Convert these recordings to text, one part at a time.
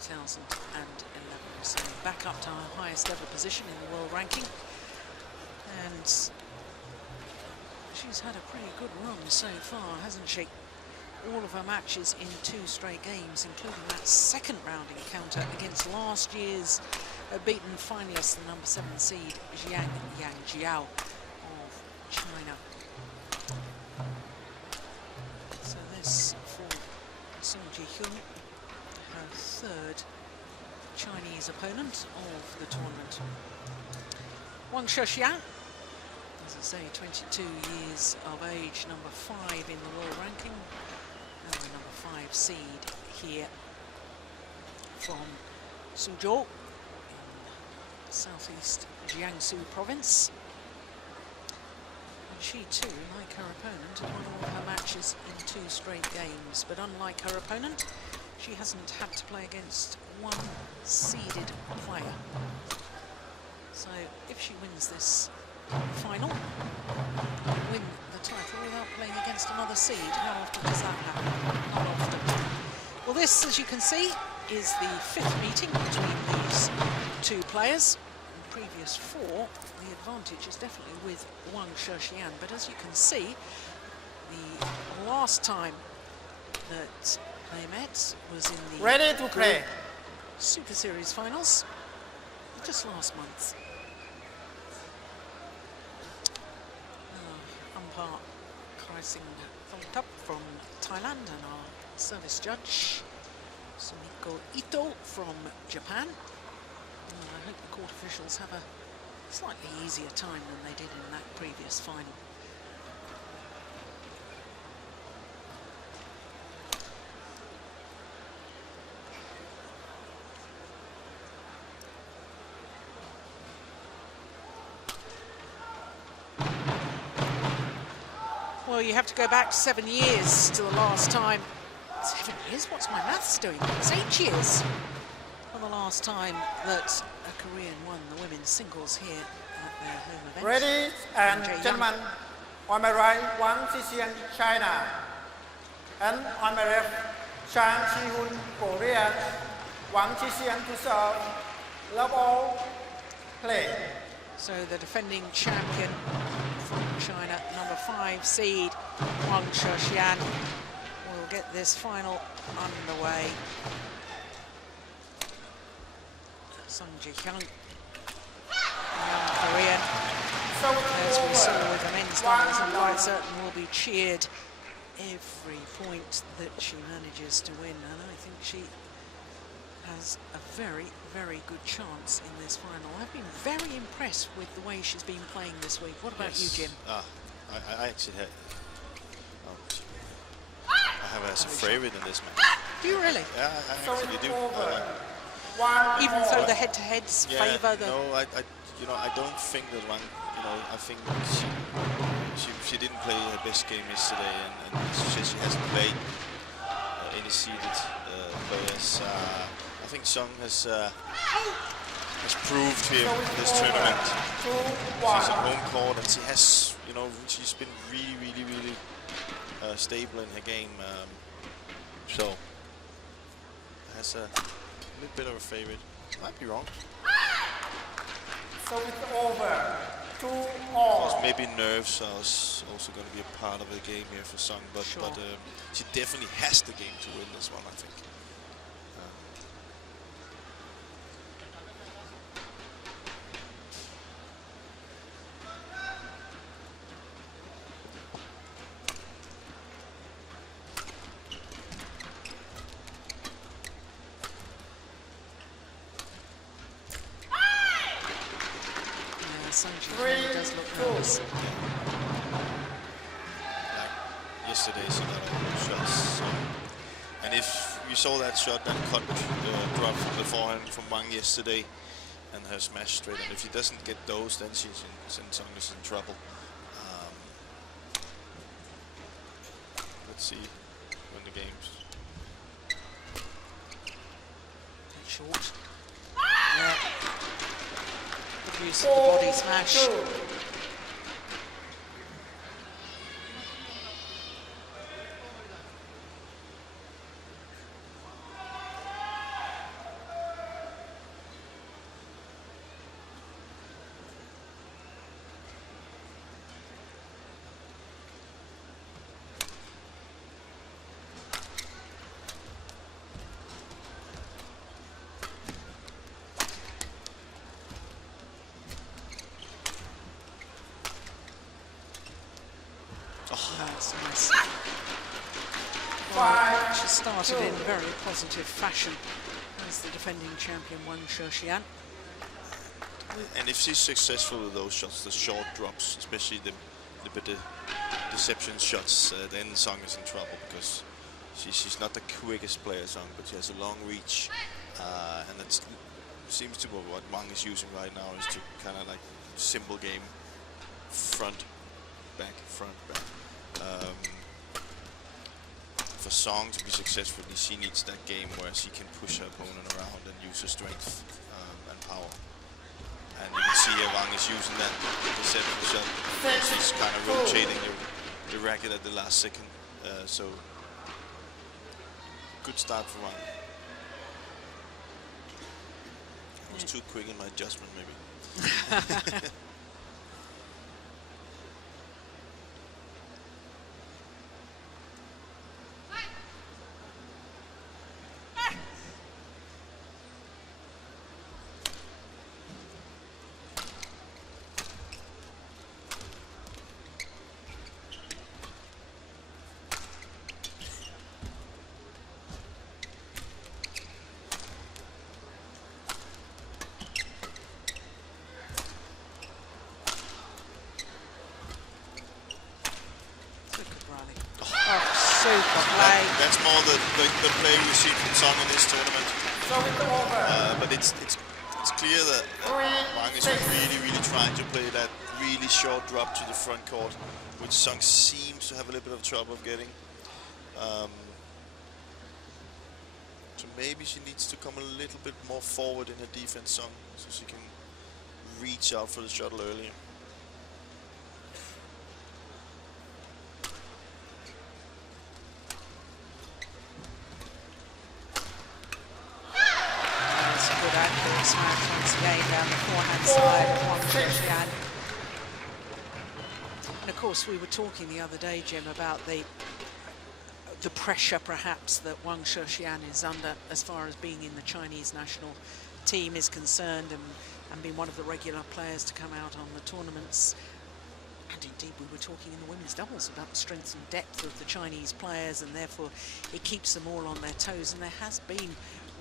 2011. So back up to her highest ever position in the world ranking. And she's had a pretty good run so far, hasn't she? All of her matches in 2 straight games, including that second round encounter against last year's beaten finalist, the number 7 seed, Yang Jiao of China. So this for Song Ji-hyun, her 3rd Chinese opponent of the tournament. Wang Shixian, as I say, 22 years of age, number 5 in the world ranking, and the number 5 seed here from Suzhou in southeast Jiangsu province. And she too, like her opponent, had won all her matches in 2 straight games, but unlike her opponent, she hasn't had to play against one seeded player. So if she wins this final, win the title without playing against another seed, how often does that happen? Not often. Well, this, as you can see, is the 5th meeting between these 2 players. In the previous 4, the advantage is definitely with Wang Shixian, but as you can see, the last time that they met was in the Ready to play Superseries Finals just last month. Umpire Kaising Thongtap from Thailand and our service judge Sumiko Ito from Japan. I hope the court officials have a slightly easier time than they did in that previous final. Well, you have to go back 7 years to the last time. 7 years? What's my maths doing? It's 8 years for the last time that a Korean won the women's singles here at their home event. Ladies and gentlemen, on my right, Wang Shixian, China, and on my left, Chan Chi-hun, Korea. Wang Shixian to serve. Love all. Play. So the defending champion from China, number 5 seed, Wang Shixian, will get this final underway. Song Ji-hyun, young Korean, as we saw with the men's doubles, I'm quite certain will be cheered every point that she manages to win, and I think she has a very, very good chance in this final. I've been very impressed with the way she's been playing this week. What about you, Jim? I actually I have her as a favorite in this match. Do you really? Yeah, I actually do. Even though the head-to-heads favour the... No, I don't think that Wang. I think she didn't play her best game yesterday, and she hasn't played any seeded players. I think Song has proved here in this tournament. She's on home court, and she has, she's been really stable in her game. So has a little bit of a favorite. Might be wrong. So it's over. 2-all. Maybe nerves are also going to be a part of the game here for Song, but sure. but she definitely has the game to win this one, I think. Does look nervous. Like yesterday, she got all shots. So. And if you saw that shot, that cut drop from the forehand from Wang yesterday, and her smash straight, and if she doesn't get those, then Song is in trouble. Let's see when the game's short. Yeah. Good use of the body smash. She started in very positive fashion as the defending champion Wang Shixian. And if she's successful with those shots, the short drops, especially the deception shots, then Song is in trouble, because she's not the quickest player, Song, but she has a long reach, and that seems to be what Wang is using right now, is to kind of like simple game, front, back, front, back. For Song to be successful, she needs that game where she can push her opponent around and use her strength and power. And you can see here Wang is using that deception shot. She's kind of rotating the racket at the last second. So good start for Wang. I was too quick in my adjustment, maybe. That's more the play we see from Song in this tournament. But it's clear that Wang is really trying to play that really short drop to the front court, which Song seems to have a little bit of trouble of getting. So maybe she needs to come a little bit more forward in her defense, Song, so she can reach out for the shuttle earlier. Smash once again down the forehand side of Wang Shixian. And of course, we were talking the other day, Jim, about the pressure perhaps that Wang Shixian is under as far as being in the Chinese national team is concerned, and being one of the regular players to come out on the tournaments. And indeed, we were talking in the women's doubles about the strength and depth of the Chinese players, and therefore it keeps them all on their toes. And there has been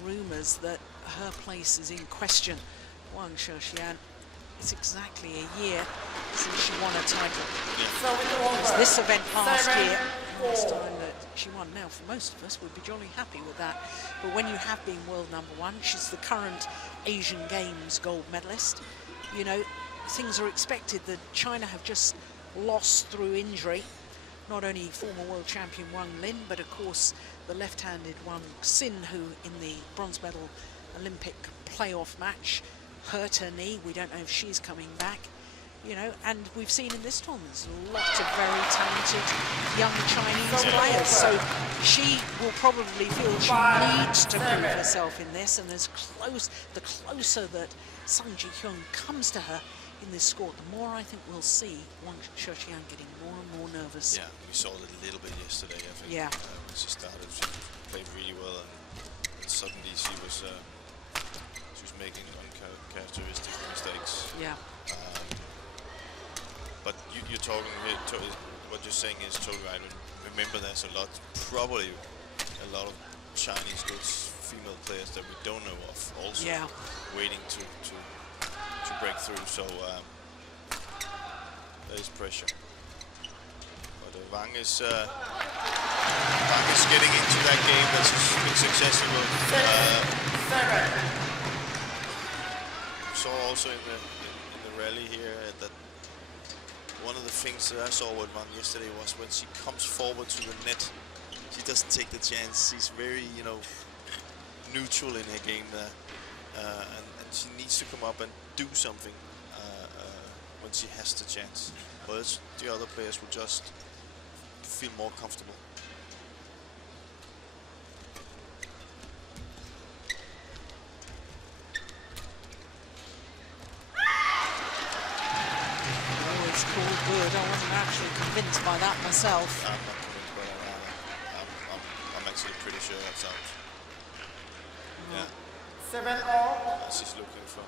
rumours that her place is in question. Wang Shixian, it's exactly a year since she won a title. It was this event last year, last time that she won. Now, for most of us, we'd be jolly happy with that. But when you have been world #1, she's the current Asian Games gold medalist. You know, things are expected. That China have just lost through injury not only former world champion Wang Lin, but of course the left-handed Wang Xin, who in the bronze medal Olympic playoff match hurt her knee. We don't know if she's coming back, you know, and we've seen in this tournament lots of very talented young Chinese players. So she will probably feel she needs to prove herself in this, and the closer that Sung Ji-hyun comes to her in this score, the more I think we'll see Wang Shixian getting more and more nervous. Yeah, we saw it a little bit yesterday, I think. Yeah. When she started, she played really well, and suddenly she was making uncharacteristic mistakes. Yeah. But you're talking here, what you're saying is totally right. Remember, there's probably a lot of Chinese good female players that we don't know of also waiting to break through, so there is pressure. But Wang is getting into that game that she's been successful with. Saw also in the rally here that one of the things that I saw with Wang yesterday was when she comes forward to the net, she doesn't take the chance. She's very, you know, neutral in her game there, and she needs to come up and do something when she has the chance. Whereas the other players will just feel more comfortable. Good. I wasn't actually convinced by that myself. I'm not convinced by that either. I'm actually pretty sure that's out. Yeah. 7-all. She's looking for.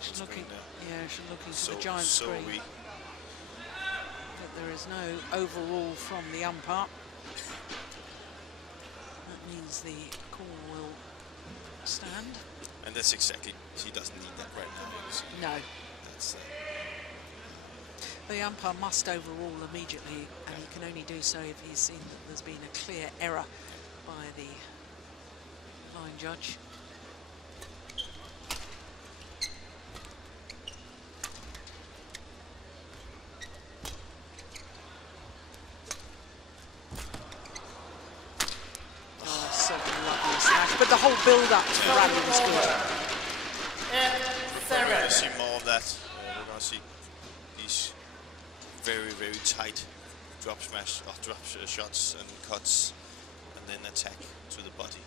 She's looking. Yeah, she's looking for so, the giant so screen. Weak. But there is no overrule from the umpire. as the call will stand. And that's exactly, she doesn't need that right now. You see. No. That's, the umpire must overrule immediately, and he can only do so if he's seen that there's been a clear error by the line judge. But the whole build-up to the rally was good. we're going to see more of that. We're going to see these very, very tight drop smash, or drop shots and cuts, and then attack to the body.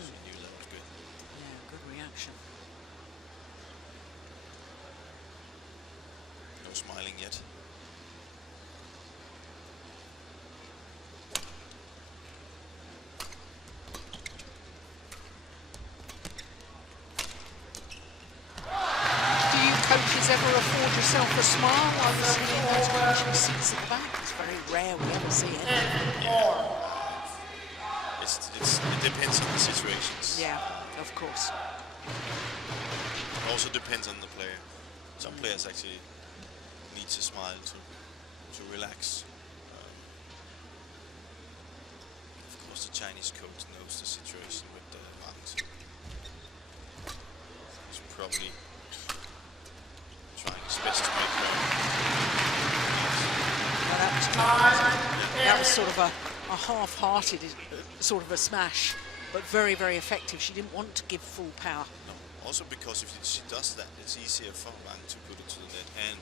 She knew that was good. Yeah, good reaction. No smiling yet. Ever afford yourself a smile while you're sitting in those coaching seats at the back? It's very rare we ever see it. Yeah. It depends on the situations. Yeah, of course. It also depends on the player. Some players actually need to smile to relax. Of course, the Chinese coach knows the situation with Wang. He's probably trying his best to make her. Well, that was sort of a half-hearted sort of a smash, but very, very effective. She didn't want to give full power. No, also because if she does that, it's easier for Wang to put it to the net. And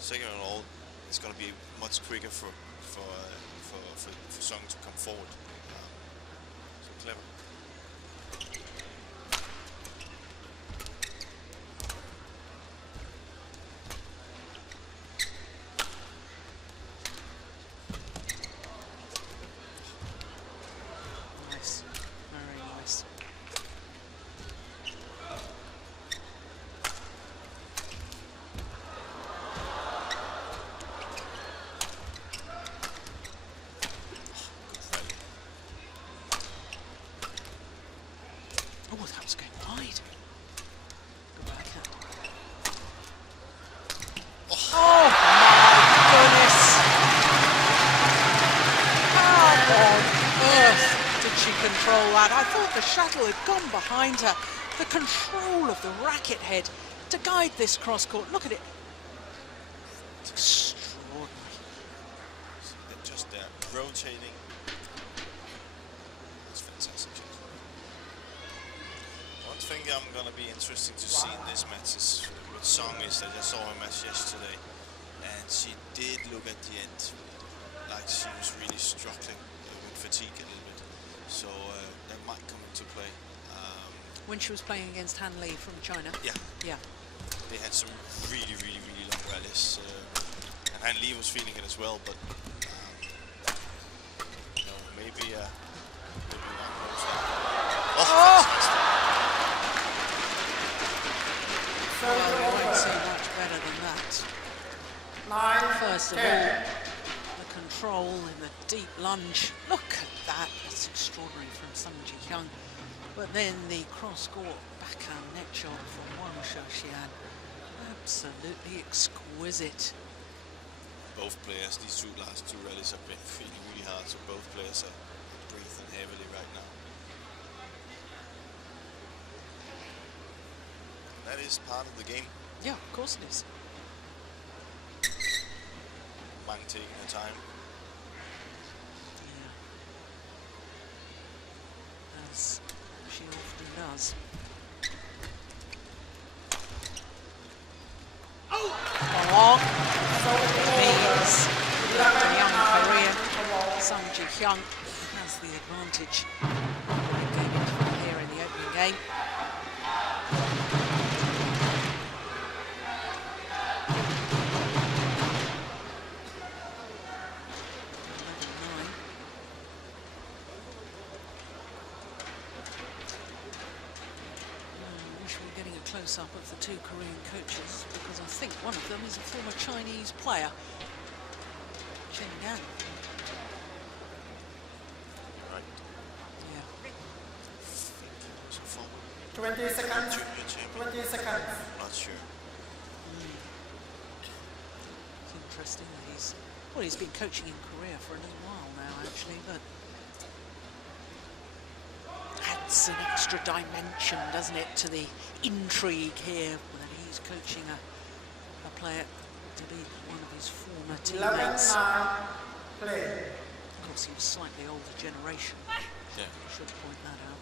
second of all, it's going to be much quicker for Song to come forward. So clever. I thought the shuttle had gone behind her. The control of the racket head to guide this cross court. Look at it. It's extraordinary. So they're just rotating. It's fantastic. One thing I'm going to be interesting to see in this match is with Song is that I saw her match yesterday, and she did look at the end like she was really struggling with fatigue a little bit. So that might come into play. When she was playing against Han Li from China? Yeah. Yeah. They had some really, really, really long rallies. And Han Li was feeling it as well, but you know, maybe one knows that. Oh! Well, we won't see much better than that. First of all, the control in the deep lunge. Look at that. That's extraordinary from Sung Ji-hyun. But then the cross-court backhand net shot from Wang Shixian. Absolutely exquisite. Both players, these last two rallies have been really, really hard, so both players are breathing heavily right now. That is part of the game. Yeah, of course it is. Wang taking her time. Yeah. As she often does. Oh! Means the young Korean Sung Ji-hyun has the advantage. Game into here in the opening game. Close-up of the two Korean coaches, because I think one of them is a former Chinese player. Xinyan. Right. Yeah. So former 20 seconds. junior champion. 20 seconds. Not sure. It's interesting that he's been coaching in Korea for a little while now, actually, but adds an extra dimension, doesn't it, to the intrigue here that he's coaching a player to be one of his former 11, teammates. 9, play. Of course, he was slightly older generation. Yeah. Should point that out.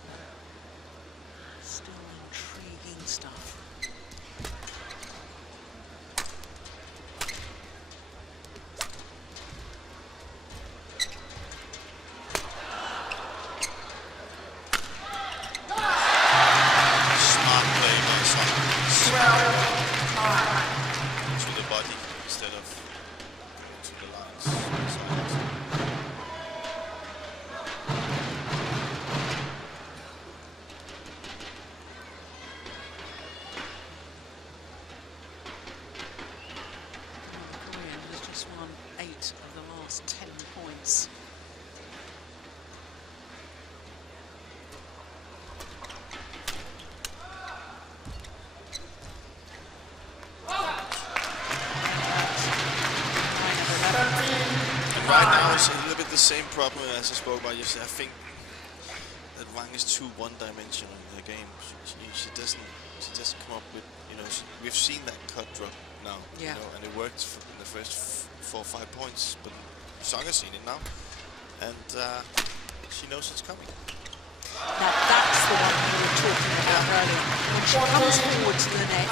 Still intriguing stuff. Smart play by Son. 12, 9. To the body instead of to the lines. Sides. The Korean has just won 8 of the last 10 points. And right now it's a little bit the same problem as I spoke about yesterday. I think that Wang is too one-dimensional in the game. She doesn't come up with, we've seen that cut drop now, Yeah. and it worked in the first 4 or 5 points, but Song has seen it now, and she knows it's coming. Now that's the one we were talking about earlier. When she comes forward to the net,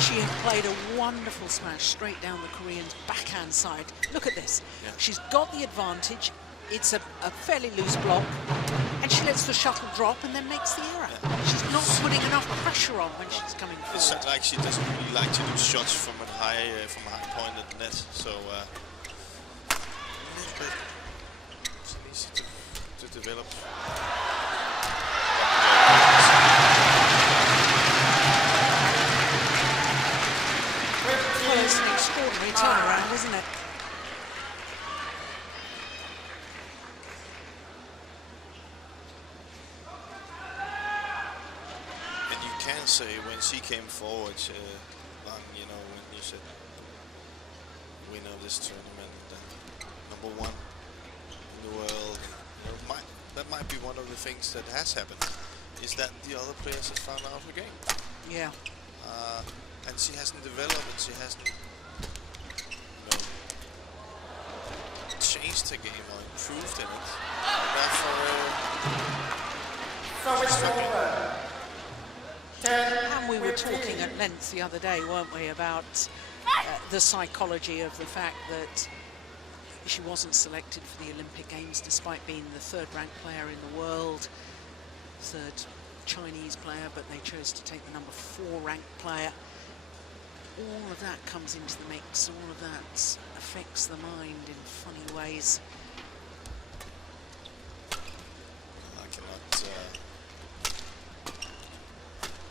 she had played a wonderful smash straight down the Korean's backhand side. Look at this. Yeah. She's got the advantage. It's a fairly loose block, and she lets the shuttle drop and then makes the error. She's not putting enough pressure on when she's coming It's forward. like she doesn't really like to do shots from a high point at the net, so a little bit she needs to develop. Well, it's an extraordinary turnaround, isn't it? And you can say when she came forward, when you said winner of this tournament, #1 in the world, that might be one of the things that has happened, is that the other players have found out the game. Yeah. And she hasn't developed it, she hasn't changed her game or improved in it. And therefore, So it's over. 10, And we were 15. talking at length the other day, weren't we, about the psychology of the fact that she wasn't selected for the Olympic Games despite being the third-ranked player in the world, third Chinese player, but they chose to take the number 4 ranked player. All of that comes into the mix, all of that affects the mind in funny ways. I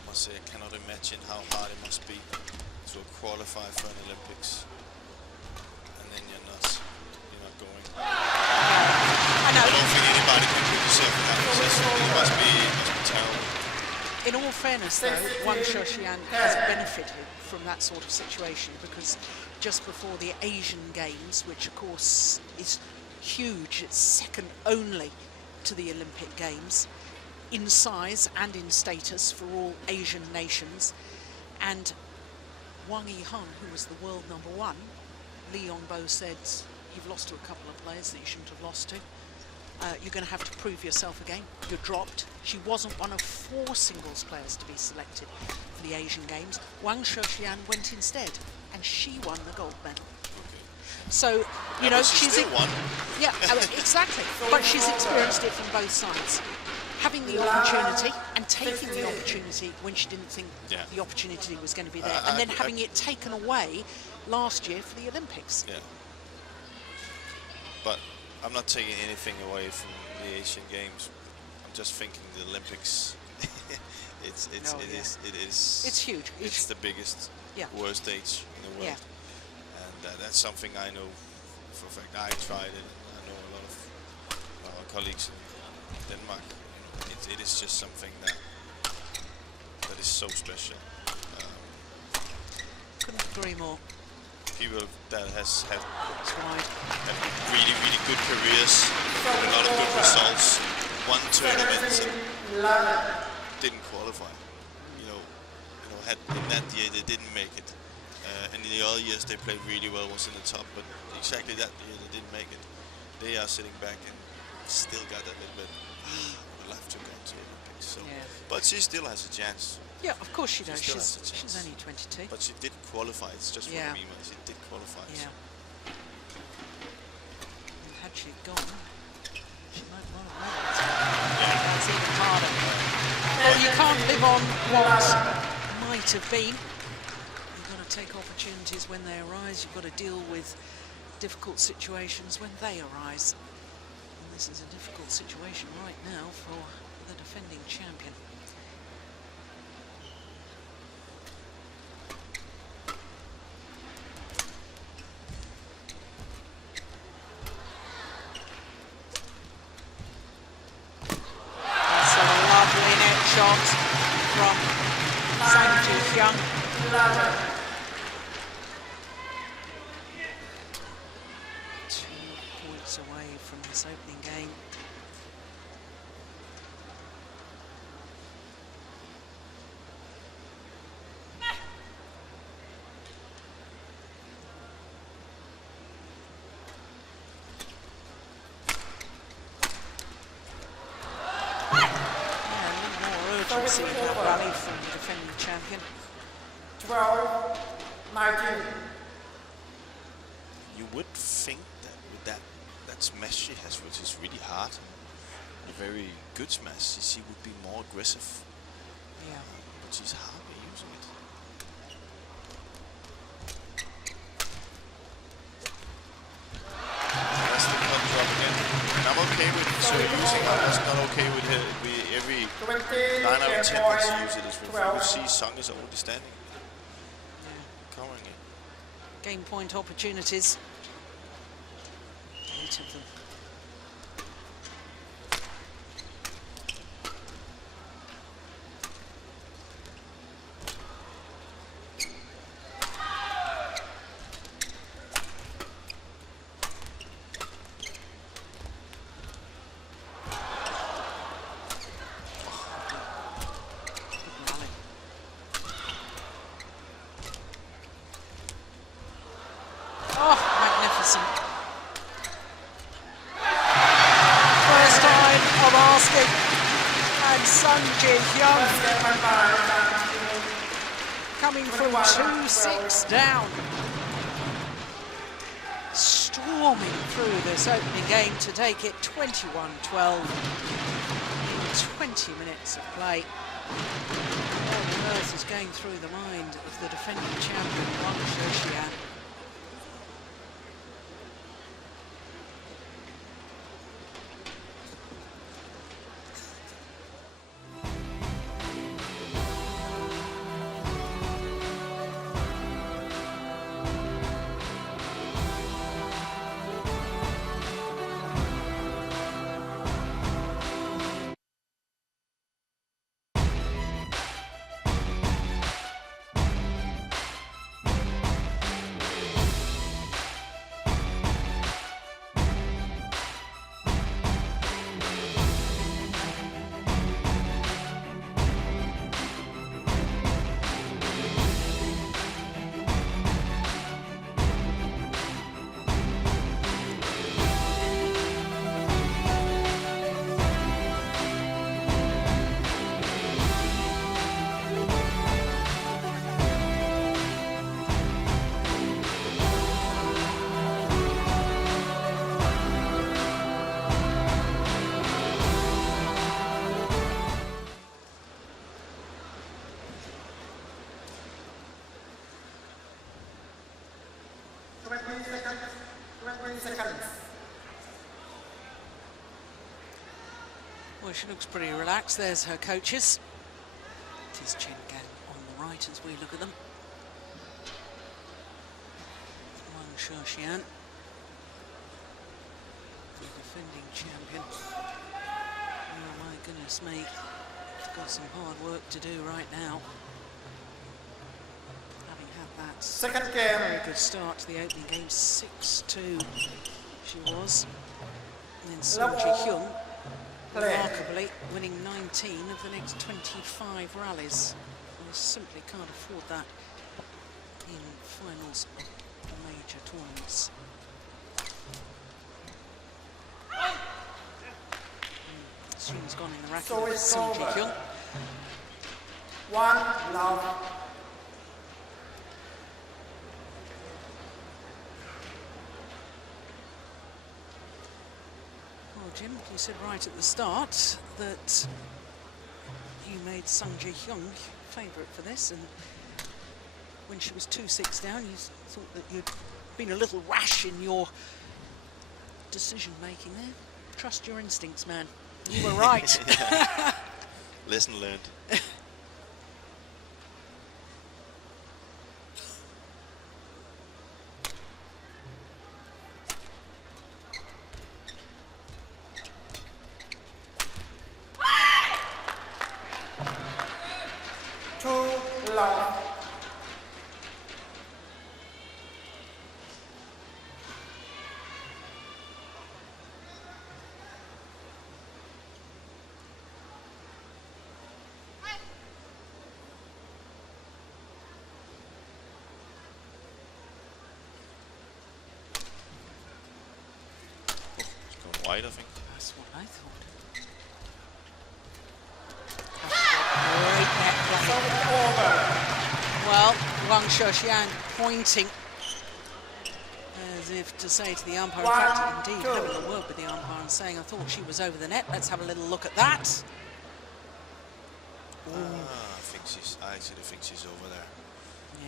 must say I cannot imagine how hard it must be to qualify for an Olympics, and then you're not going. I I know. don't think anybody can put yourself in that position. It must be terrible. In all fairness, though, Wang Shixian has benefited from that sort of situation, because just before the Asian Games, which of course is huge, it's second only to the Olympic Games in size and in status for all Asian nations, and Wang Yihan, who was the world #1, Lee Yongbo said, you've lost to a couple of players that you shouldn't have lost to. You're going to have to prove yourself again. You're dropped. She wasn't one of 4 singles players to be selected for the Asian Games. Wang Shixian went instead, and she won the gold medal. So, But she she's still won. Yeah, exactly. But she's experienced it from both sides. Having the opportunity and taking the opportunity when she didn't think the opportunity was going to be there, and then having it taken away last year for the Olympics. Yeah. But I'm not taking anything away from the Asian Games. I'm just thinking the Olympics. It is. It's huge. It's the biggest, worst stage in the world, and that's something I know for a fact. I tried it. I know a lot of our colleagues in Denmark. You know, it is just something that is so special. Couldn't agree more. People that has had That's right. really, really good careers, a lot of good results, won tournaments and didn't qualify. You know, had in that year they didn't make it, and in the other years they played really well, was in the top, but exactly that year they didn't make it. They are sitting back and still got a little bit. Would love to go to the Olympics. So, Yeah. but she still has a chance. Yeah, of course she does. She still has a chance. She's only 22. But she did qualify. It's just what Yeah. I mean. She did qualify. Yeah. So. And had she gone, she might well have made it. That's even harder. Well, you can't live on what might have been. You've got to take opportunities when they arise. You've got to deal with difficult situations when they arise. And this is a difficult situation right now for the defending champion. Shot from Hyun. 2 points away from this opening game. See that rally from the defending champion. 12-19. You would think that with that smash she has, which is really hard, a very good smash, she would be more aggressive. Yeah. But she's hardly using it. That's the cut drop again. And I'm okay with so using her. I was not okay with her. Every 9 out of 10 that she uses it. We see Song is already standing. Yeah. Covering it. Game point opportunities. 8 of them. Coming from 2-6 down. Storming through this opening game to take it 21-12 in 20 minutes of play. What on earth is going through the mind of the defending champion, Wang Shixian? Well, she looks pretty relaxed. There's her coaches. It is Chen Gang on the right as we look at them. Wang Shixian. defending champion. Oh my goodness me, she's got some hard work to do right now. Having had that Second game. very good start to the opening game, 6-2 she was. And then Sung Ji-hyun, remarkably, winning 19 of the next 25 rallies. You simply can't afford that in finals of major tournaments. Swing's gone in the racket So with it's Sung over. Ji-hyun. 1 love. Well, Jim, you said right at the start that you made Sung Ji-hyun favourite for this, and when she was 2-6 down, you thought that you'd been a little rash in your decision making there. Trust your instincts, man. You were right. Lesson learned. Two love. It's gone wide, I think. That's what I thought. Great net play. Well, Wang Shixian pointing as if to say to the umpire, in fact, indeed, having a word with the umpire and saying, I thought she was over the net. Let's have a little look at that. I actually think she's over there.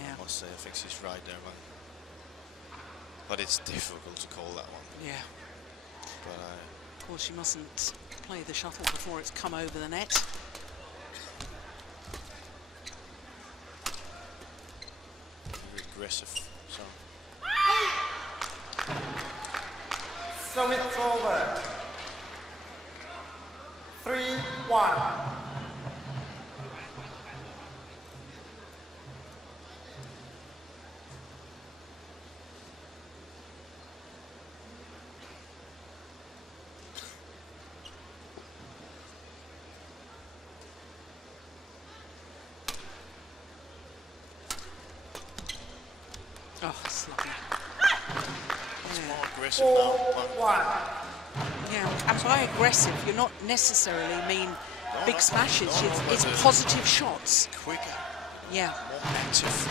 Yeah, I must say, I think she's right there, man. But it's difficult to call that one. yeah. But Of course, you mustn't play the shuttle before it's come over the net. very aggressive. So So it's over. 3-1. Oh, it's lovely. it's Yeah. more aggressive now. 4-1. Yeah, and by aggressive, you're not necessarily mean No, big no, smashes. no, It's but, positive shots. Quicker, Yeah, more active.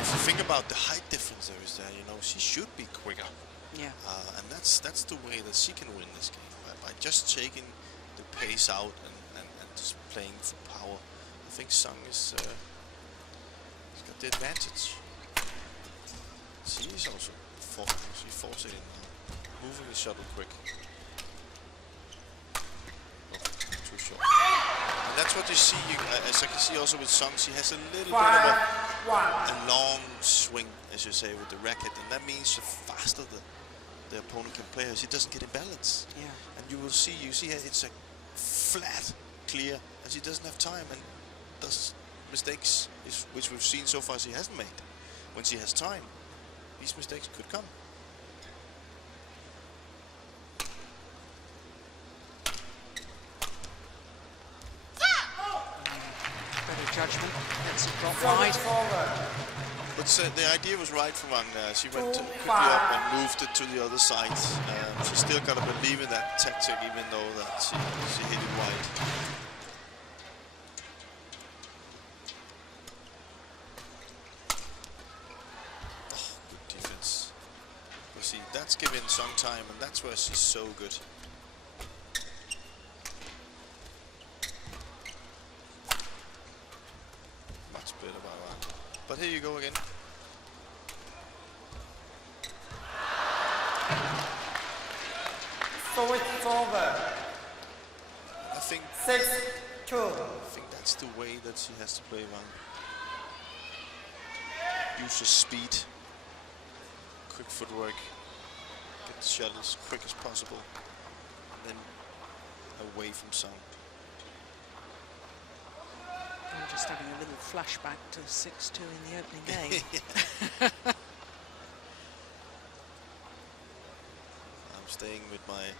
If you think about the height difference there is there, you know, she should be quicker. yeah. And that's the way that she can win this game, by just taking the pace out and just playing for power. I think Sung is has got the advantage. She is also forcing it now, moving the shuttle quick. Oh, too short. And that's what you see. As I can see also with Sung, she has a little bit of 5-1. a long swing, as you say, with the racket, and that means the faster the opponent can play her, she doesn't get in balance. Yeah. And you will see, it's a flat clear, and she doesn't have time and does mistakes, which we've seen so far she hasn't made. When she has time, these mistakes could come. Better judgment. That's a drop So wide. it's over. But the idea was right for Wang. She went quickly 2-5. up and moved it to the other side. She still got to believe in that tactic, even though that she hit it wide. Oh, good defense. You see, that's giving Sung time, and that's where she's so good. Much better by Wang. But here you go again. So it's over. I think 6-2. that's the way that she has to play Wang. Use her speed, quick footwork, get the shot as quick as possible. then away from Song. I'm just having a little flashback to 6-2 in the opening game. I'm staying with my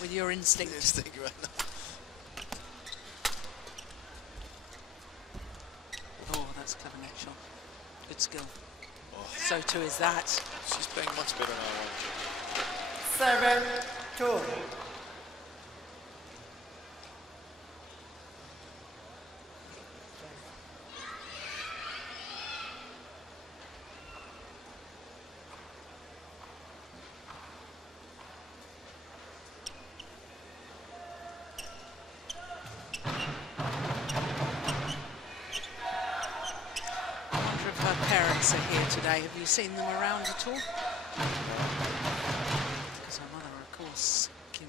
with your instinct. instinct right now. Oh, that's clever net shot. Good skill. Oh. So too is that. She's playing much better now. 7-2. Are here today. Have you seen them around at all? Because her mother, of course, Kim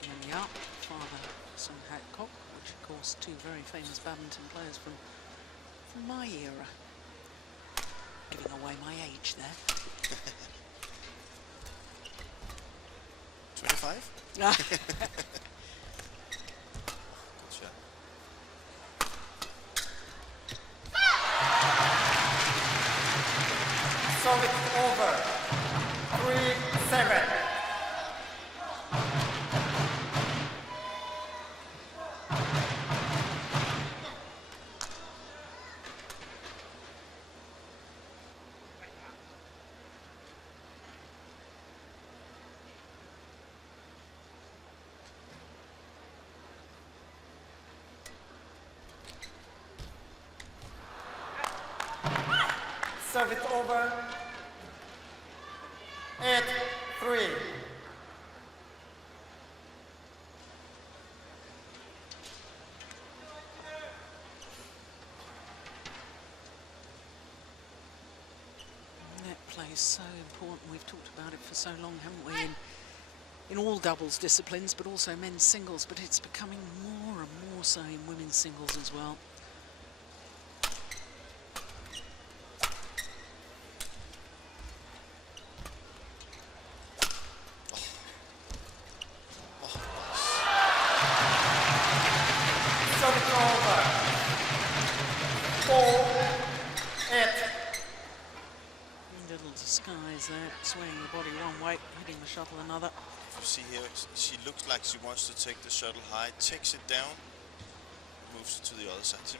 Yeon-ya, father Sung Ha-kok, which of course two very famous badminton players from my era. Giving away my age there. 25? So it's over. 3-7. Service over. 8-3. Net play is so important. We've talked about it for so long, haven't we? In all doubles disciplines, but also men's singles. But it's becoming more and more so in women's singles as well. Swaying the body one way, hitting the shuttle another. If you see here, she looks like she wants to take the shuttle high, takes it down, moves it to the other side. It's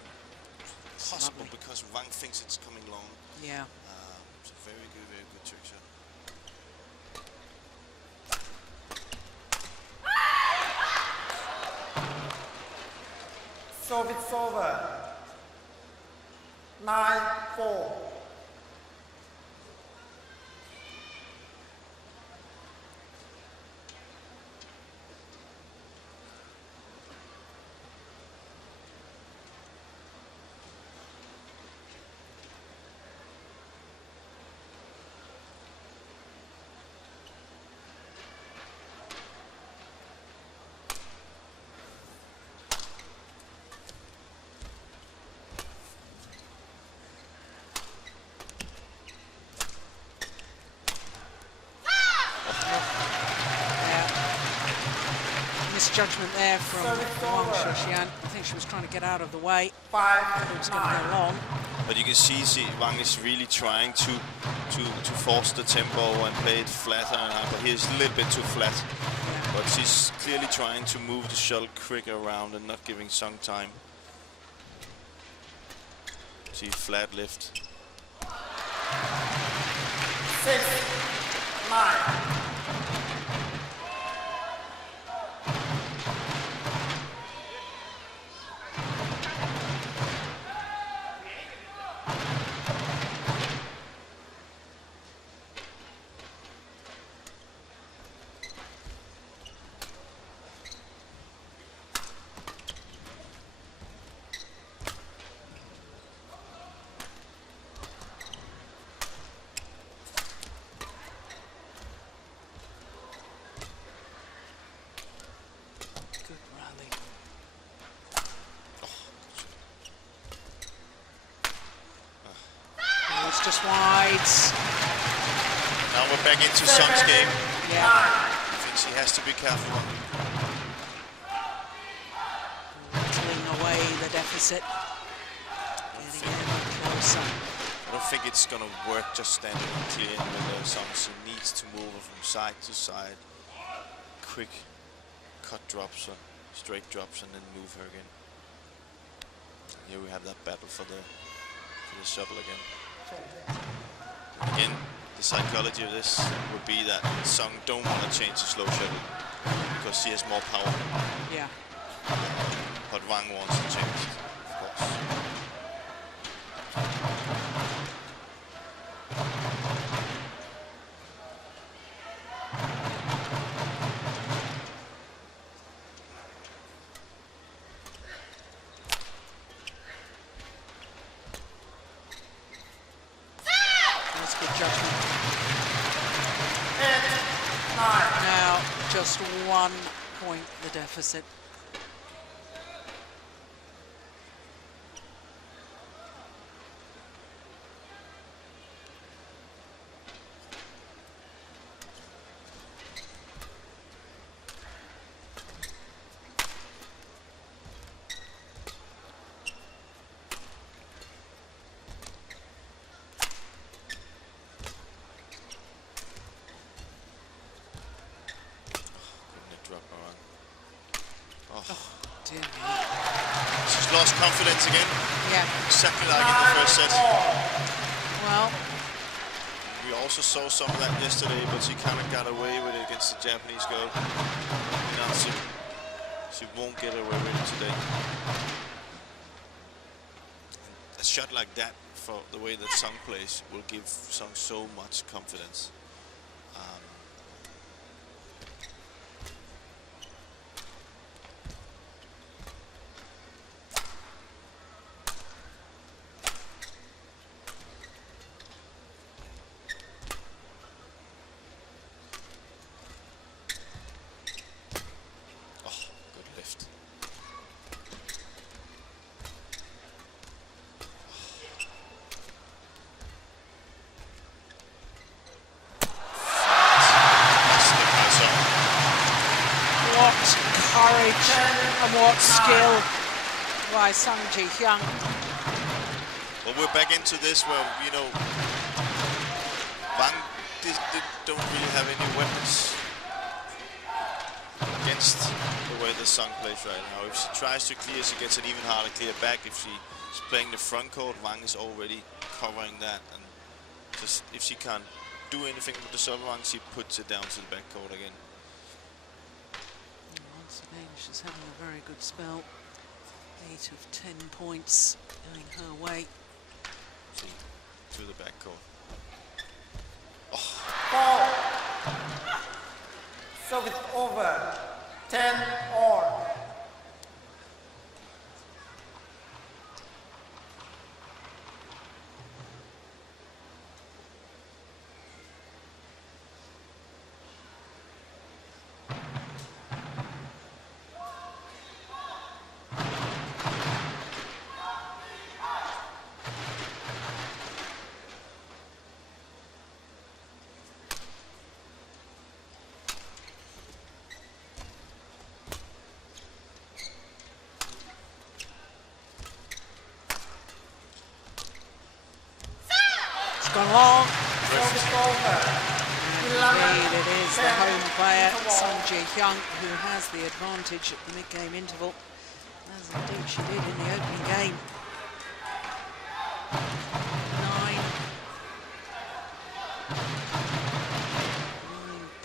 impossible because Wang thinks it's coming long. Yeah. It's a very good trick shot. So it's over. 9-4. Misjudgment there from Wang Shixian. I think she was trying to get out of the way. 5-9. It was going to go long. But you can see Wang is really trying to force the tempo and play it flatter, but he's a little bit too flat. Yeah. But she's clearly trying to move the shuttle quicker around and not giving Sung time. See, flat lift. 6-9. Just wide. Now we're back into Sung's game. Yeah. I think she has to be careful. Whittling away the deficit. Getting ever closer. I don't think it's going to work just standing and clearing with the songs. She needs to move her from side to side. Quick cut drops or straight drops and then move her again. Here we have that battle for the shuttle again. Again, the psychology of this would be that Sung don't want to change the slow shuttle because she has more power. Yeah. But Wang wants to change it, of course. That's good judgment. 8, 9. Now, just 1 point the deficit. Dear me. She's lost confidence again. Yeah. Exactly like in the first set. Well, We also saw some of that yesterday, but she kind of got away with it against the Japanese girl. Now she won't get away with it today. A shot like that, for the way that Sung plays, will give Sung so much confidence. courage and what skill by Sung Ji-hyun. Well, we're back into this where, you know, Wang don't really have any weapons against the way the Sung plays right now. If she tries to clear, she gets an even harder clear back. If she's playing the front court, Wang is already covering that. And just if she can't do anything with the sub Wang, she puts it down to the back court again. Once again, she's having a very good spell. 8 of 10 points going her way. See, to the back court. Foul. Service over. 10 all. Gone long. Service over. Indeed, it is the home player, Sung Ji-hyun, who has the advantage at the mid-game interval, as indeed she did in the opening game. 9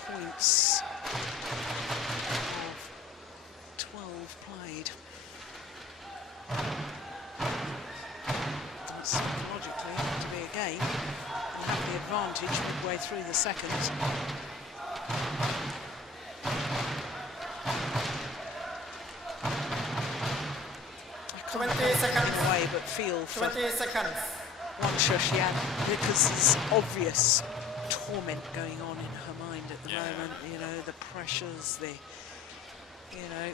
points of 12 played. Psychologically, it had to be a game. We'll have the advantage midway through the second. 20 seconds. In a way, but feel for 20 seconds. Wang Shixian because there's obvious torment going on in her mind at the moment. You know, the pressures, the, you know.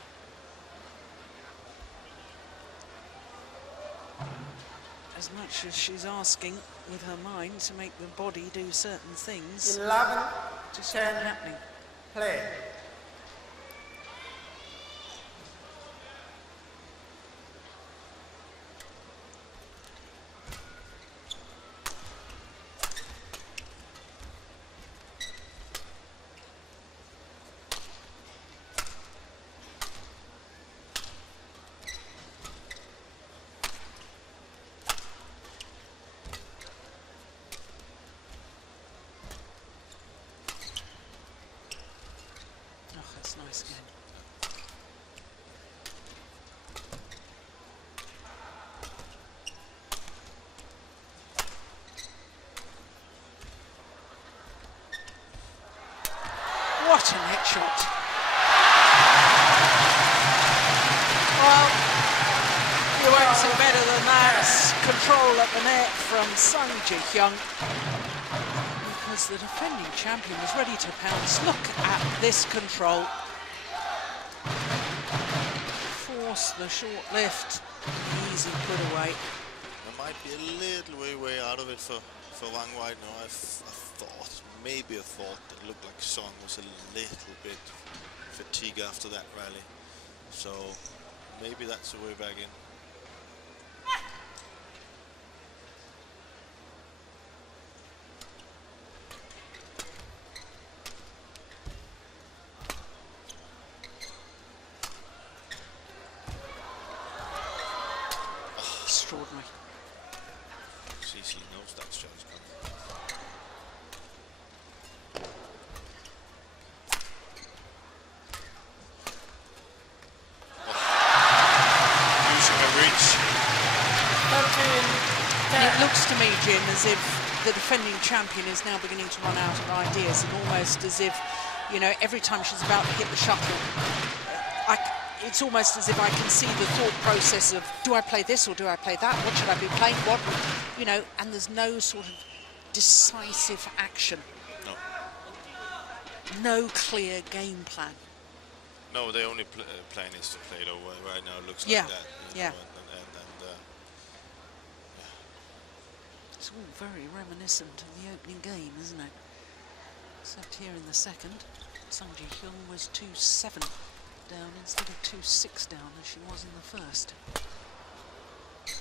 As much as she's asking with her mind to make the body do certain things, 11, just 10, not happening. play. nice again. What a net shot. Well, you won't see better than that. Control at the net from Hyun. Because the defending champion was ready to pounce. Look at this control. Force the short lift. Easy put away. There might be a little way out of it for Wang right now. I thought that it looked like Song was a little bit fatigued after that rally. So maybe that's the way back in. Extraordinary. CC knows that shot is coming. Using a reach. 13, And 10. it looks to me, Jim, as if the defending champion is now beginning to run out of ideas, and almost as if, you know, every time she's about to hit the shuttle, it's almost as if I can see the thought process of, do I play this or do I play that? What should I be playing? What, you know, and there's no sort of decisive action. No. No clear game plan. No, the only plan is to play it over right now. It looks Yeah, like that. You yeah. know, and It's all very reminiscent of the opening game, isn't it? Except here in the second, Hyun was 2-7 down instead of 2-6 down as she was in the first. And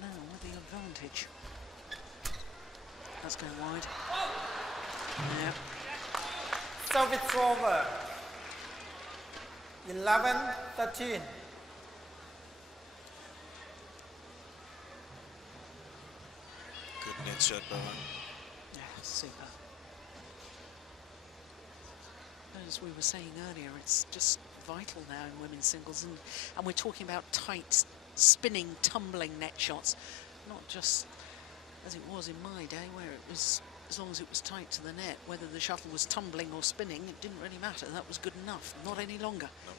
now with the advantage. That's going wide. Yeah. Service over. 11-13. good net shot by Wang. Yeah, super. As we were saying earlier, it's just vital now in women's singles, and we're talking about tight, spinning, tumbling net shots, not just as it was in my day, where it was, as long as it was tight to the net, whether the shuttle was tumbling or spinning, it didn't really matter. That was good enough. Not any longer. No.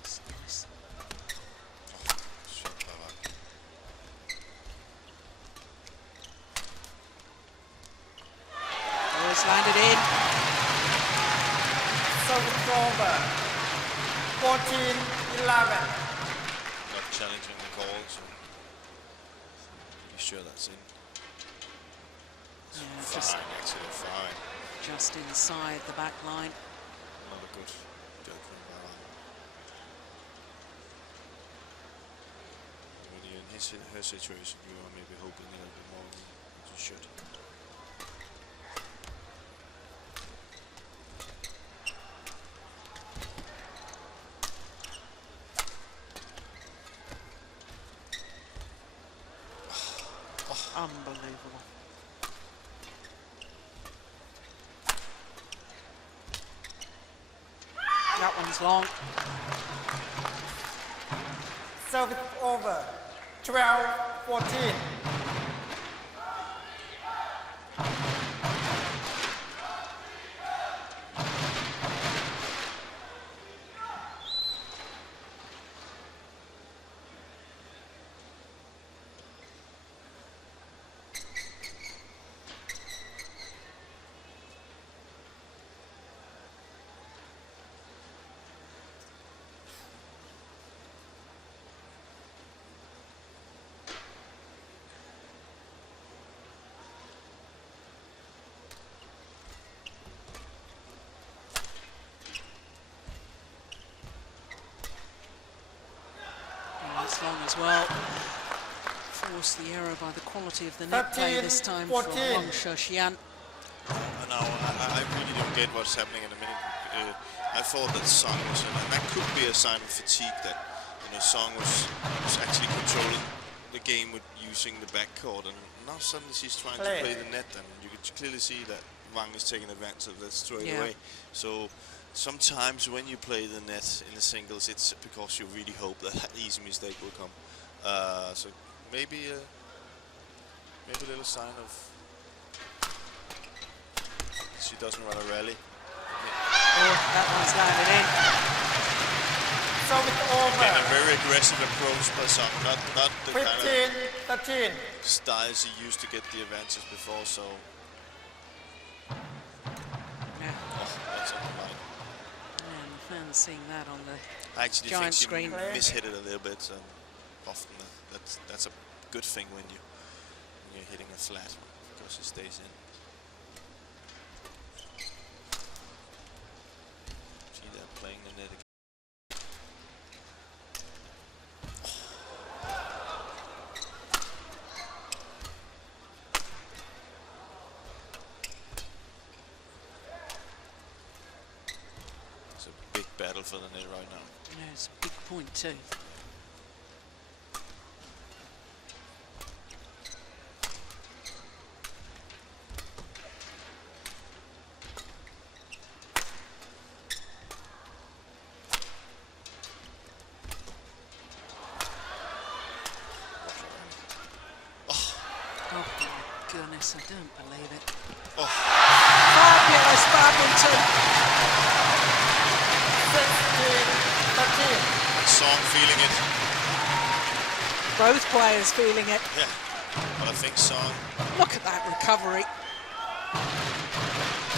It's nice. Shot by Wang. Oh, it's landed in. Service over. 14-11. Not challenging the call, so pretty sure that's in. Yeah, Fine, actually, fine. just inside the back line. Another good judgment by Wang. When you're in her situation, you are maybe hoping a little bit more than you should. Unbelievable. That one's long. Service over. 12-14. It's long as well. Force the error by the quality of the net play this time for 13-14. Wang Shixian. No, I really don't get what's happening in a minute. I thought that Song was in, and that could be a sign of fatigue that, you know, Song was actually controlling the game with using the backcourt, and now suddenly she's trying to play the net, and you can clearly see that Wang is taking advantage of that straight away. So sometimes when you play the net in the singles, it's because you really hope that an easy mistake will come. So maybe a little sign of she doesn't run a rally. Oh, that one's landed in. So it's over. And a very aggressive approach by Song, not the 15, kind 13. of style she used to get the advantage before. So Yeah. that's on the line. And fans seeing that on the I actually giant think screen. she mishit it a little bit. Often that's a good thing when you're hitting a flat, because it stays in. See, they're playing the net again. It's a big battle for the net right now. Yeah, it's a big point too. Oh my goodness, I don't believe it. Oh. Fabulous badminton. 16, 13. Song feeling it. Both players feeling it. Yeah. But I think Song. Look at that recovery.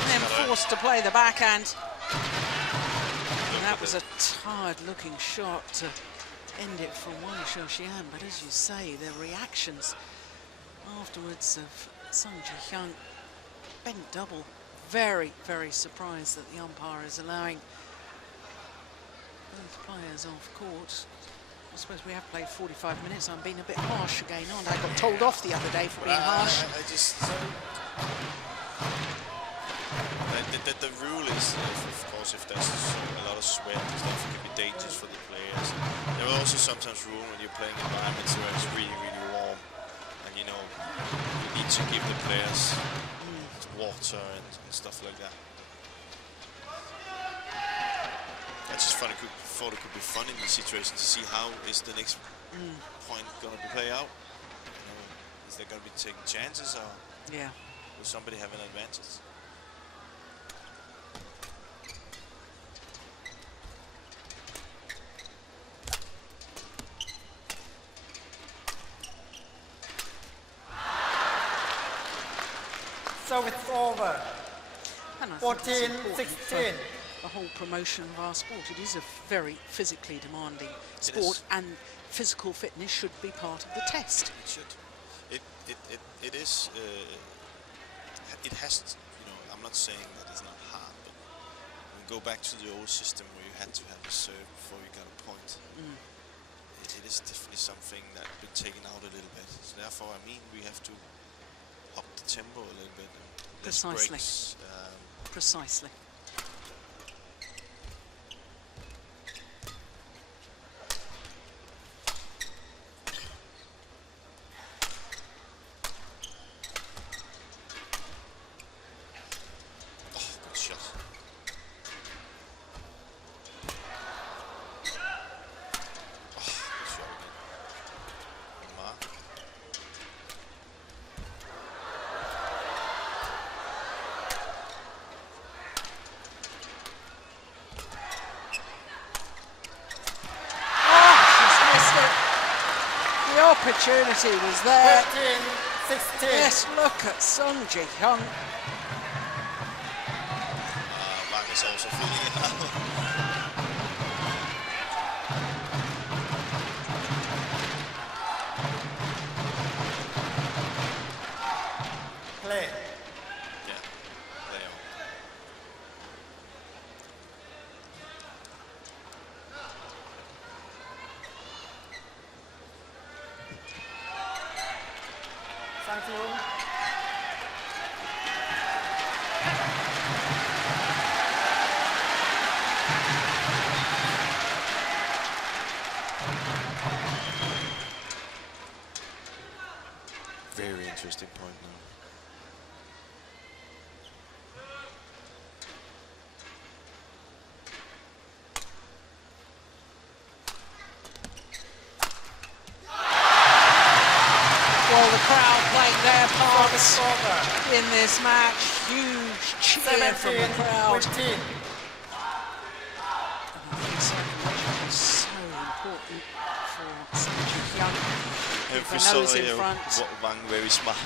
And then forced to play the backhand. And that was a tired-looking shot to end it from Wang Shixian. But as you say, the reactions afterwards of Hyun bent double. Very, very surprised that the umpire is allowing both players off court. I suppose we have played 45 minutes. I'm being a bit harsh again, aren't I? I got told off the other day for being harsh. I just the rule is, of course, if there's a lot of sweat and stuff, it can be dangerous for the players. There are also sometimes rules when you're playing environments where it's really, really warm, and you know you need to give the players water and stuff like that. I just thought it could be fun in this situation to see how is the next point going to play out. You know, is they going to be taking chances, or will somebody have an advantage? So it's over. And I think 14, it's important 16. for the whole promotion of our sport. It is a very physically demanding sport, and physical fitness should be part of the test. It should. It is. It has. You know, I'm not saying that it's not hard, but we go back to the old system where you had to have a serve before you got a point. It is definitely something that's been taken out a little bit. So therefore, I mean, we have to up the tempo a little bit. Precisely. Breaks, Precisely. Good shot. Good shot again. Ma. Opportunity was there. 15, 16. Yes, look at Hyun. Wang is also feeling it now. Play. Yeah, they are. Thank you. their parts Over. in this match. Huge cheer from the 17, crowd. 20. It's so important for Hyun. If we The saw nose in here, front. Wang very smart,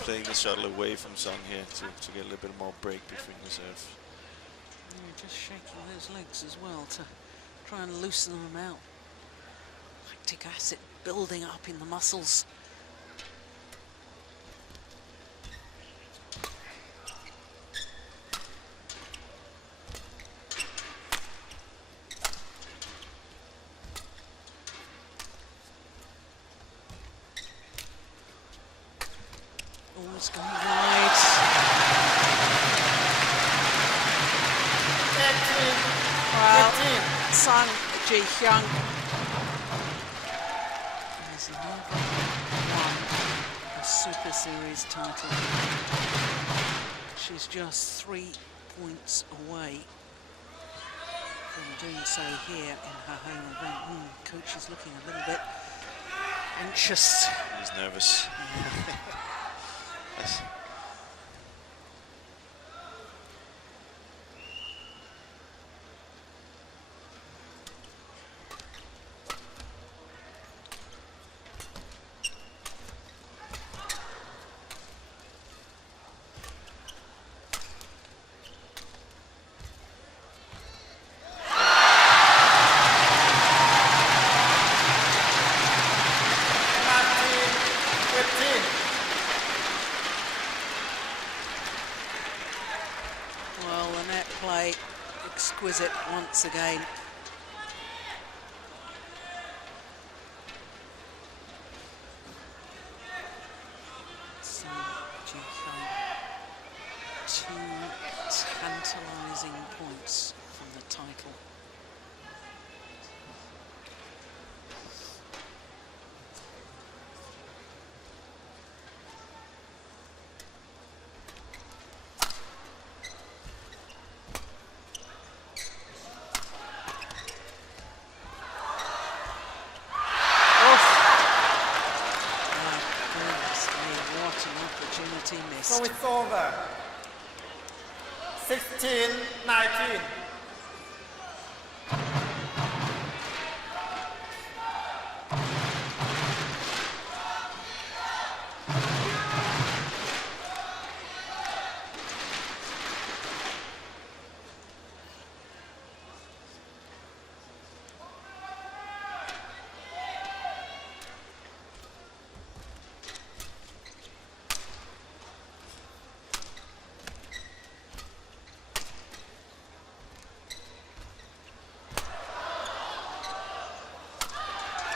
playing the shuttle away from Song here to get a little bit more break between the serve. Yeah, just shaking those legs as well to try and loosen them out. Lactic acid building up in the muscles. Always going wide. 18, Well, 15. Sang Ji-hyun has never won a Super Series title. She's just 3 points away from doing so here in her home event. Coach is looking a little bit anxious. He's nervous. Yes. Well, the net play exquisite once again. Sang Ji-hyun, 2 tantalising points from the title. Missed. So it's over. 16, 19.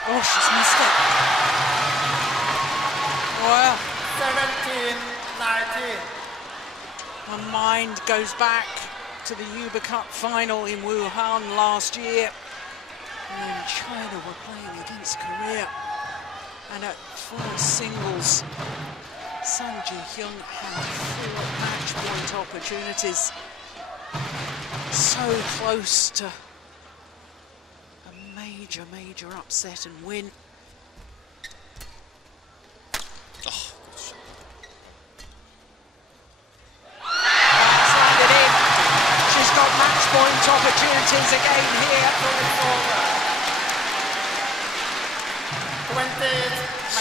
Oh, she's missed it. Well, 17, 19. my mind goes back to the Uber Cup final in Wuhan last year, when China were playing against Korea, and at full singles, Sang Ji-hyun had 4 match point opportunities. So close to major upset and win. Oh, good shot. That's landed in. She's got match point opportunities again here. 20,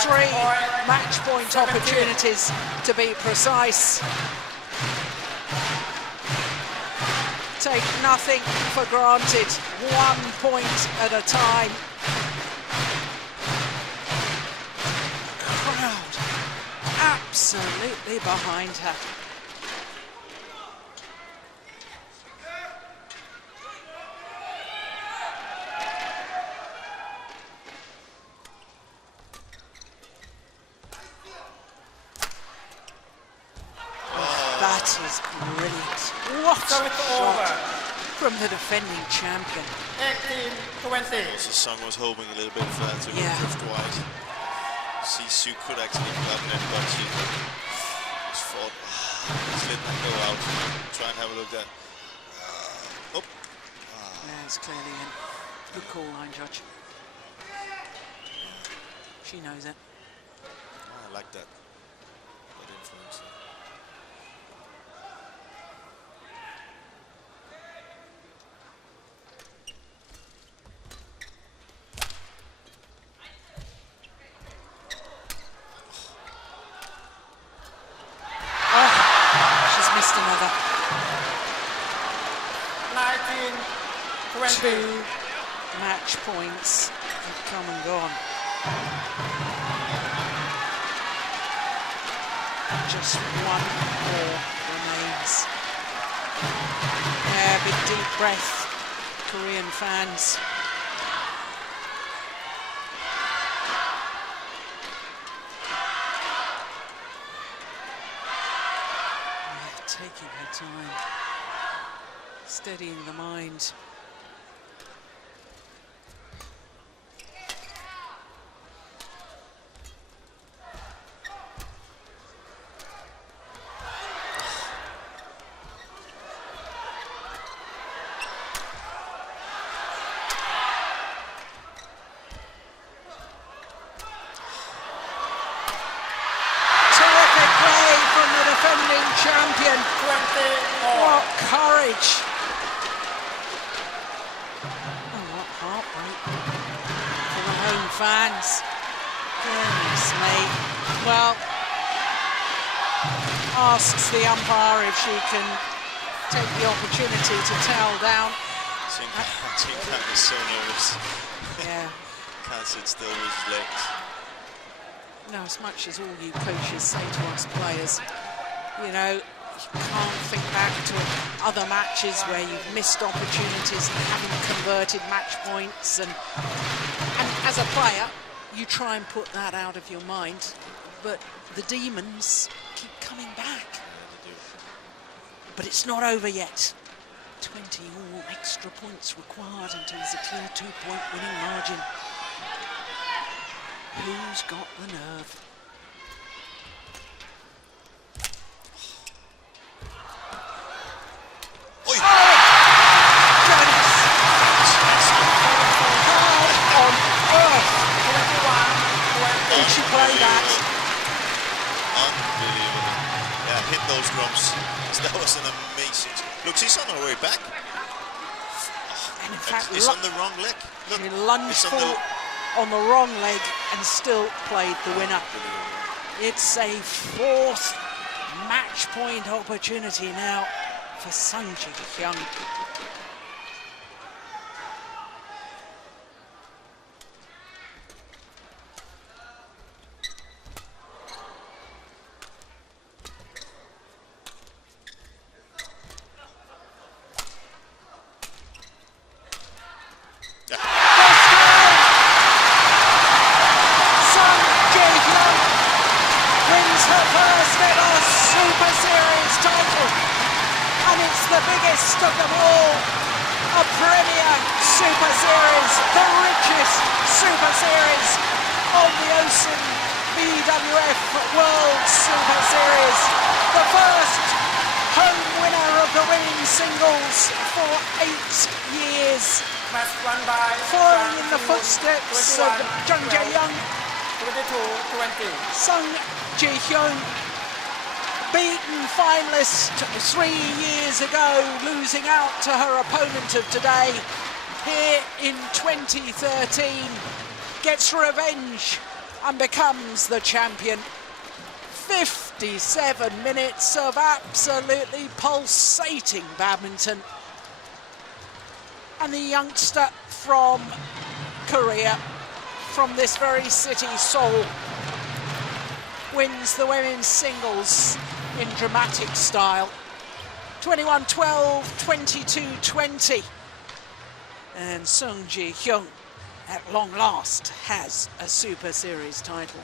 3 point. match point 17. opportunities to be precise. Take nothing for granted, 1 point at a time. Crowd absolutely behind her. That is brilliant. What So a it's shot over. from the defending champion. 18, 20. Also, Sung was hoping a little bit for that to Yeah. drift wide. Sisu could actually have gotten it, but she just thought, just let that go out. Try and have a look at. Oh. Yeah, it's clearly in. Good call, line judge. She knows it. I like that. confidence. She's missed another. 19-20. 2 match points have come and gone. Just one more remains. Yeah, big deep breath, Korean fans. Yeah, taking her time, steadying the mind. Champion. 24. What courage. Oh, what heartbreak for the home fans. Goodness me. Well, asks the umpire if she can take the opportunity to towel down. Tinkan is so nervous. Yeah. Can't sit still with his legs. No, as much as all you coaches say to us players, you know, you can't think back to other matches where you've missed opportunities and haven't converted match points. And as a player, you try and put that out of your mind. But the demons keep coming back. But it's not over yet. 20 all extra points required until there's a clear 2-point winning margin. Who's got the nerve? Oi. Goodness! How on earth did she play that? Unbelievable. Yeah, hit those drums. That was an amazing. Look, she's on her way back. And in fact, it's on the wrong leg. Look, she lunged it's forward on the wrong leg and still played the winner. It's a 4th match point opportunity now for Hyun. Wins her first ever Super Series title, and it's the biggest of them all, a Premier Super Series, the richest Super Series of the OSIM BWF World Superseries, the first home winner of the women's singles for 8 years, Match won by following in the footsteps of Jung Jae-young. 22-20. Sung Ji-hyun, beaten finalist 3 years ago, losing out to her opponent of today here in 2013, gets revenge and becomes the champion. 57 minutes of absolutely pulsating badminton. And the youngster from Korea, from this very city, Seoul, wins the women's singles in dramatic style. 21-12, 22-20. And Sung Ji-hyun, at long last, has a Super Series title.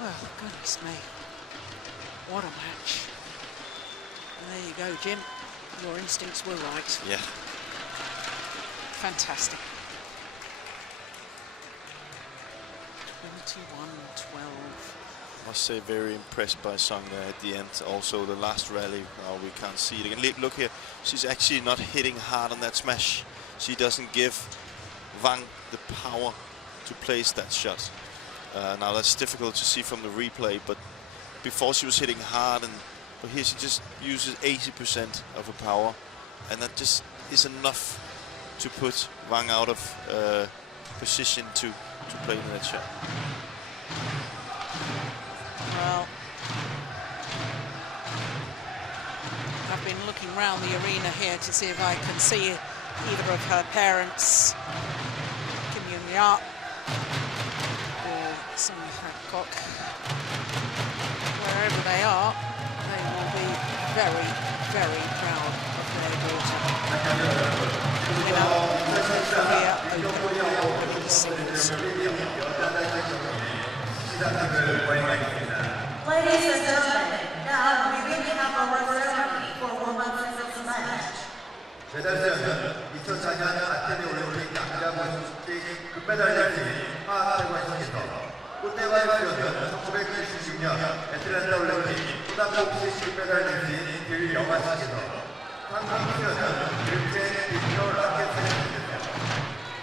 Well, goodness me, what a match. And there you go, Jim, your instincts were right. Yeah. Fantastic. 21-12. I must say, very impressed by Sung there at the end. Also, the last rally, we can't see it again. Look here, she's actually not hitting hard on that smash. she doesn't give Wang the power to place that shot. Now that's difficult to see from the replay, but before she was hitting hard, but here she just uses 80% of her power, and that just is enough to put Wang out of position to play the net shot. Well, I've been looking around the arena here to see if I can see either of her parents, Kim Yoon-ya or Sung Hancock. Wherever they are, they will be very, very proud of their daughter. Ladies and gentlemen, now we will have our ceremony for women's singles match. 메달전은 2004년 아테네 올림픽 남자 보스틱 금메달 팀 하하태관식에서 꽃대와의 수련은 1996년 애틀랜타 올림픽 후단복식 금메달 팀 길영아식에서 한국 수련은 이렇게 인터 라켓 수련입니다.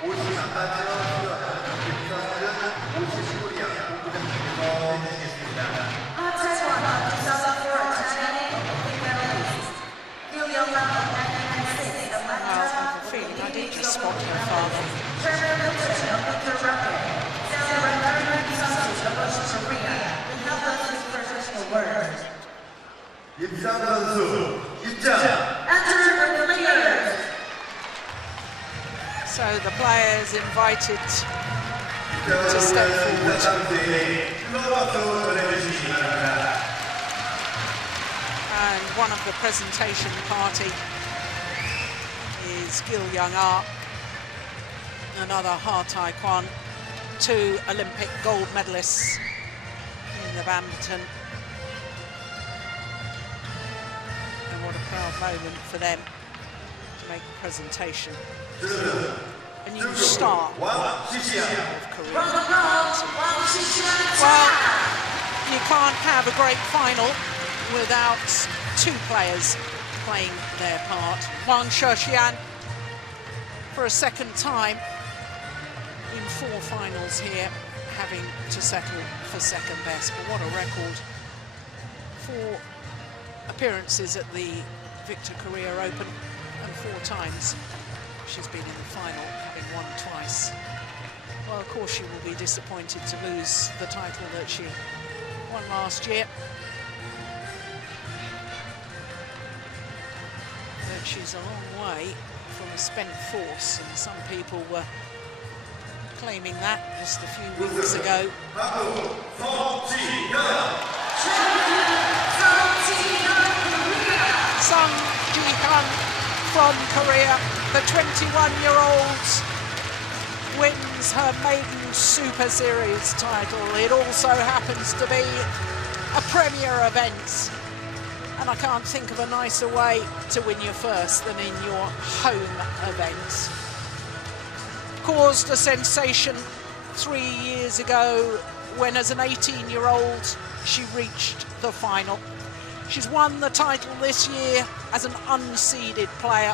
50 아마추어 수련은 김선은 50 코리아 공부장님께서 해주시겠습니다. I did just spot her father. 임상 선수 입장. So the players invited to step forward. And one of the presentation party is Gil Young-ah, another Ha Tai Kwan, 2 Olympic gold medalists in the badminton. And what a proud moment for them to make a presentation. A new start of career. Well, you can't have a great final without 2 players playing their part. Wang Shixian, for a second time in 4 finals here, having to settle for second best. But what a record. 4 appearances at the Victor Korea Open, and 4 times she's been in the final, having won twice. Well, of course she will be disappointed to lose the title that she won last year. But she's a long way from a spent force, and some people were claiming that just a few weeks ago. Sung Ji-hyun from Korea, the 21-year-old, wins her maiden Super Series title. It also happens to be a premier event, and I can't think of a nicer way to win your first than in your home event. Caused a sensation 3 years ago when, as an 18-year-old, she reached the final. She's won the title this year as an unseeded player.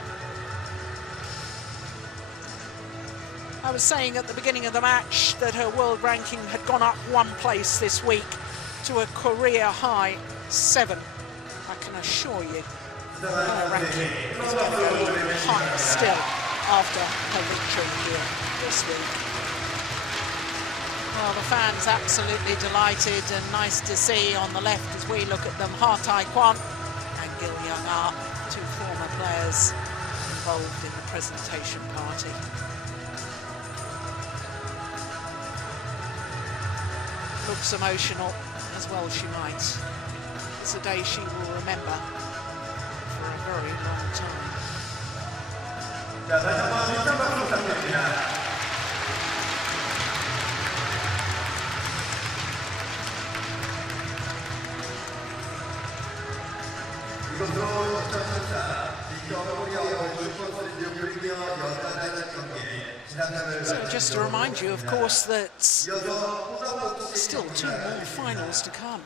I was saying at the beginning of the match that her world ranking had gone up 1 place this week to a career high 7. I can assure you her ranking is very high still after her victory here this week. Well, the fans absolutely delighted, and nice to see on the left as we look at them, Ha Tai Kwan and Gil Young-ah, 2 former players involved in the presentation party. Looks emotional, as well she might. It's a day she will remember for a very long time. So just to remind you, of course, that still 2 more finals to come.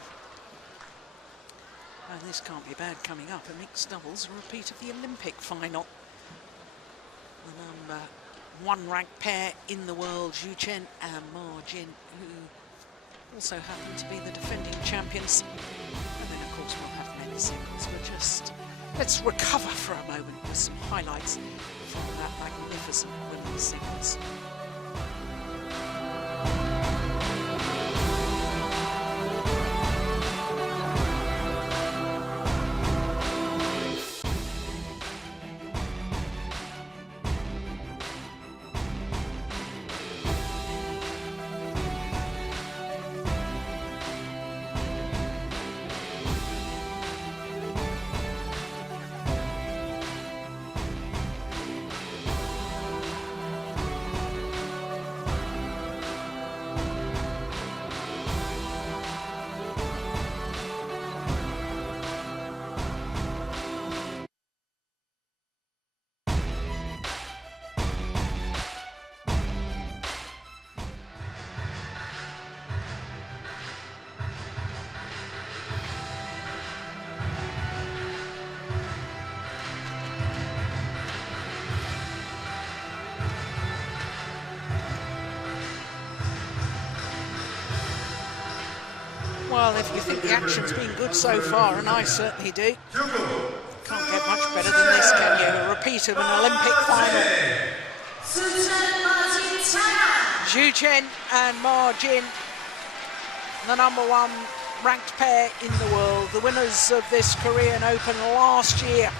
And this can't be bad coming up. A mixed doubles, a repeat of the Olympic final. the number 1 ranked pair in the world, Zhu Chen and Ma Jin, who also happen to be the defending champions. And then, of course, we'll have men's singles. Let's recover for a moment with some highlights from that magnificent women's singles. Well, if you think the action's been good so far, and I certainly do, can't get much better than this, can you? A repeat of an Olympic final. Zhu Chen and Ma Jin, the number 1 ranked pair in the world, the winners of this Korean Open last year.